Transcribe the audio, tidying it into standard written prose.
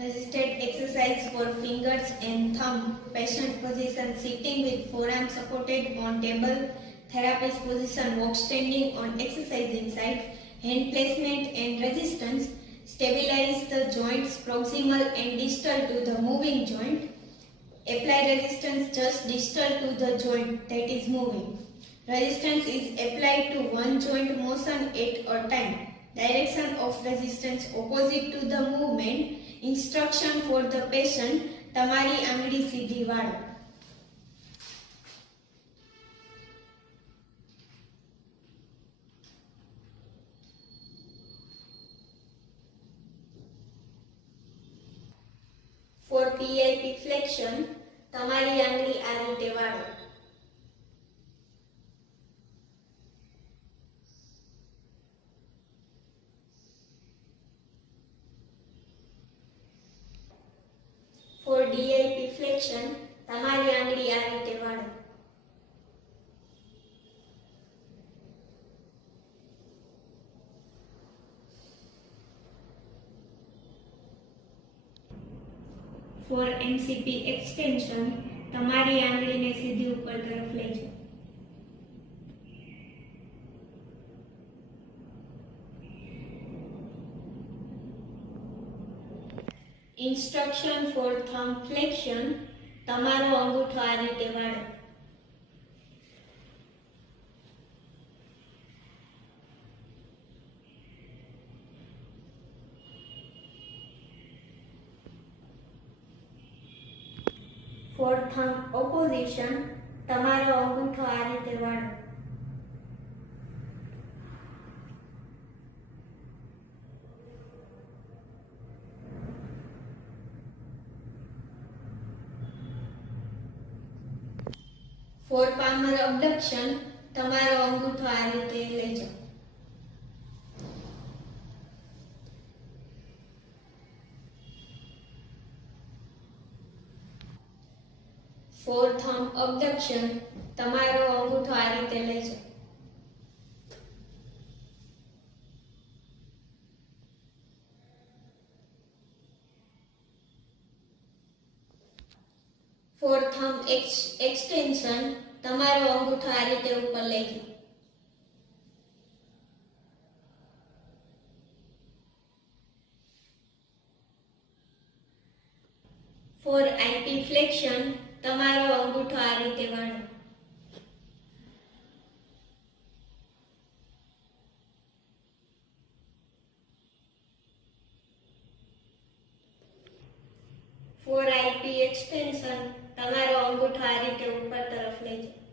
Resisted exercise for fingers and thumb. Patient position sitting with forearm supported on table. Therapist position walk standing on exercising side. Hand placement and resistance. Stabilize the joints proximal and distal to the moving joint. Apply resistance just distal to the joint that is moving. Resistance is applied to one joint motion at a time. Direction of resistance opposite to the movement. Instruction for the patient. તમારી આંગળી સીધી વાળો. For PIP flexion, તમારી આંગળી આ રીતે વાળો. For DIP flexion, તમારી આંગળી આ રીતે વાળો. For MCP extension, તમારી આંગળીને સીધી ઉપર તરફ લઈ જાઓ. Instruction for thumb flexion, તમારો અંગૂઠો આ રીતે વાળો. For thumb opposition, તમારો અંગૂઠો આ રીતે વાળો. For palmar abduction, તમારો અંગૂઠો આ રીતે લઈ જાઓ. For thumb abduction, તમારો અંગૂઠો આ રીતે લઈ જાઓ. For thumb extension, તમારો અંગૂઠો આ રીતે ઉપર લઈ જાઓ. For IP flexion, તમારો અંગૂઠો આ રીતે વાળો. For IP extension, તમારો અંગૂઠો આ રીતે ઉપર તરફ લઈ જાઓ.